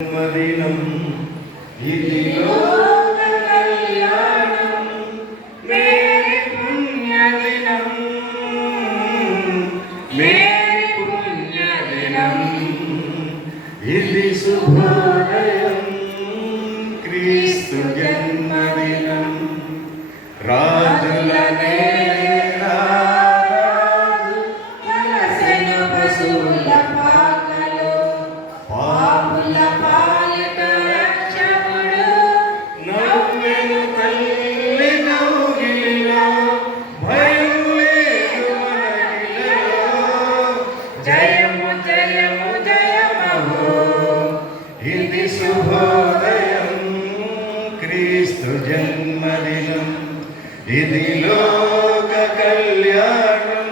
జన్మదినం ఇది లోక కళ్యాణం మేరీ పుణ్యదినం మేరీ పుణ్యదినం ఇది శుభోదయం క్రీస్తు జన్మదినం రాజులనే రాజు వలసెను పశువుల పాకలో పాపుల పాలిట రక్షకుడు నవ్వెను తల్లి కౌగిలిలో భయం లేదు మనకిలలో జయము జయము జయమహో ఇది శుభోదయం క్రీస్తు జన్మదినం ఇది లోక కళ్యాణం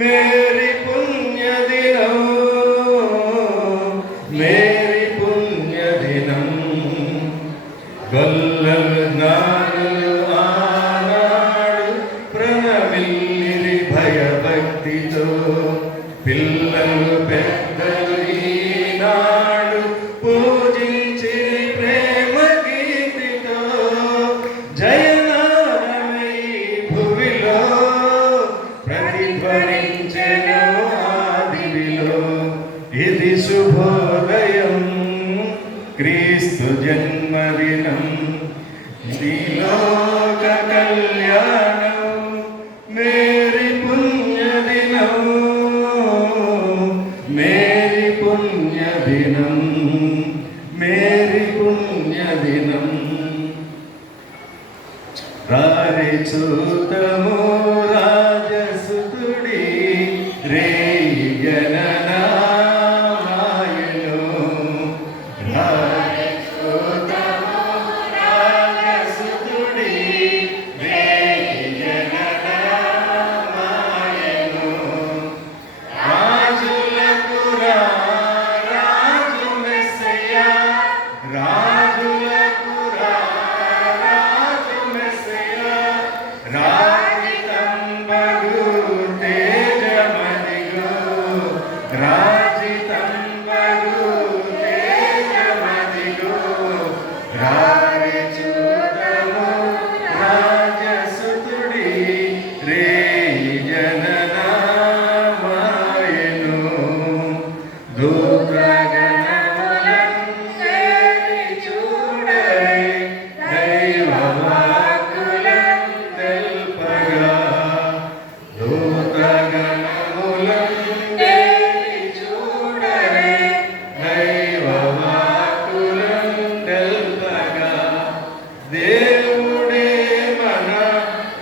మేరీ పుణ్యదినం మేరీ పుణ్యదినం గొల్లలు జ్ఞానులు ఆనాడు ప్రణమిల్లిరి భయభక్తితో పిల్లలు పెద్దలు ఈనాడు పూజించి ప్రేమ గీతితో జయనాదమై భువిలో ప్రతిధ్వనించెను ఆదివిలో ఇది శుభోదయం క్రీస్తు జన్మదినం ఇది లోక కళ్యాణం మేరీ పుణ్యదినం మేరీ పుణ్యదినం మేరీ పుణ్యదినం రారి చూతము రాజసుతుడి రేయి గణనామాయను రారి చూతము రాజసుతుడి రేయి గణనామాయను రాజులకు రాజు మెస్సయ్యా రాజులకు రాజు మెస్సయ్యా రాజితంబగు తేజమదిగో రాజితంబగు తేజమదిగో రారి చూతము రాజసుతుడి రేయి జననామాయను దూతగణములందరి చూడరే దైవవాక్కులం తెల్పగా దూతగణములందరి చూడరే దైవవాక్కులం తెల్పగా దేవుడే మన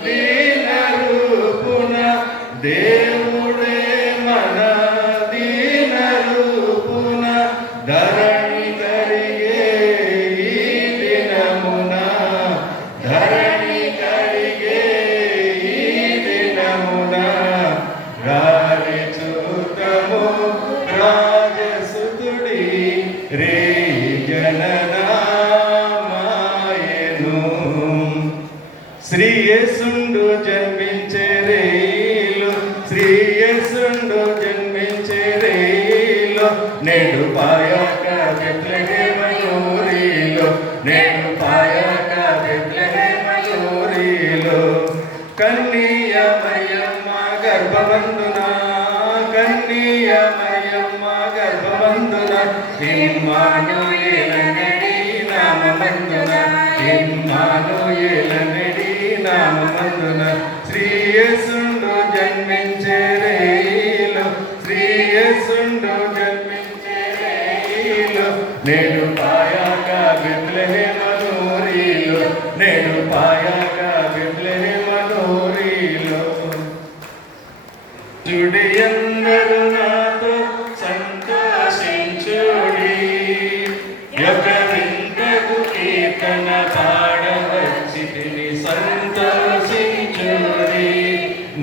దీన రూపున దేవుడే మన దీన రూపున ధరణి కరిగే ఈ దినమున ధరణి కరిగే ఈ దినమున రారి చూతము రాజసుతుడి రేయి జననామాయను శ్రీయేసుండు జన్మించే రేయిలో శ్రీయేసుండు జన్మించే రేయిలో నేడు పాయక బెత్లెహేమయూరిలో నేడు పాయక బెత్లెహేమయూరిలో కన్నీయ మరియమ్మ గర్భమందున కన్నీయ మరియమ్మ గర్భమందున ఇమ్మానుయేలనడి నామమందున ఇమ్మానుయేలనడి నామమందున శ్రీయేసుండు జన్మించే రేయిలో శ్రీయేసుండు జన్మించే రేయిలో నేడు పాయక బెత్లెహేమయూరిలో నేడు పాయక బెత్లెహేమయూరిలో చూడి అందరూ నాతో సంతోషించుడి యొక్క వింతకు కీర్తన పాడవచ్చి సంతోషించుడి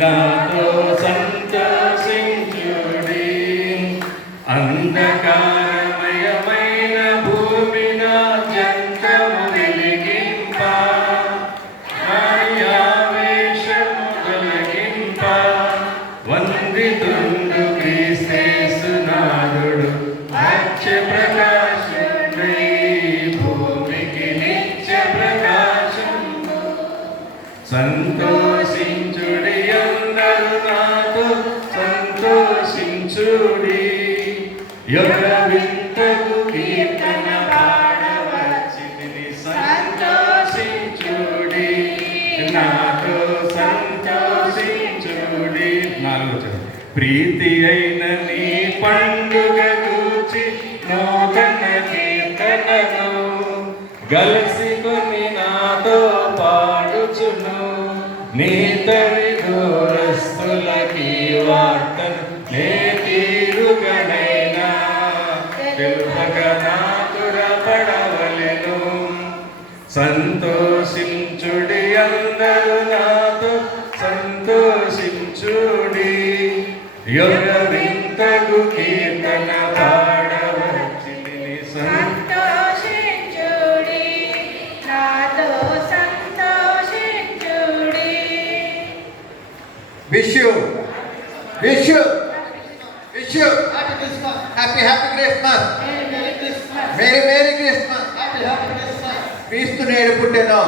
నాతో సంతోషించుడి అంధకారమయమైన భూమిన జంత ప్రీతి అయిన నీ పండుగ కూర్చి నూతన కీర్తనను గలసికొని నాతో పాడుచును. నీ తరి దూరస్తులకి వార్తను నే తీరుగనైనా తెలుపక నాతురపడవలెను. సంతోషించుడి అందరూ నాతో సంతోషించుడి, యుగ వింతకు కీర్తన పాడవచ్చి సంతోషించుడి, నాతో సంతోషించుడి. Wish you happy Christmas, happy Christmas, Merry Christmas. క్రీస్తు నేడు పుట్టెను.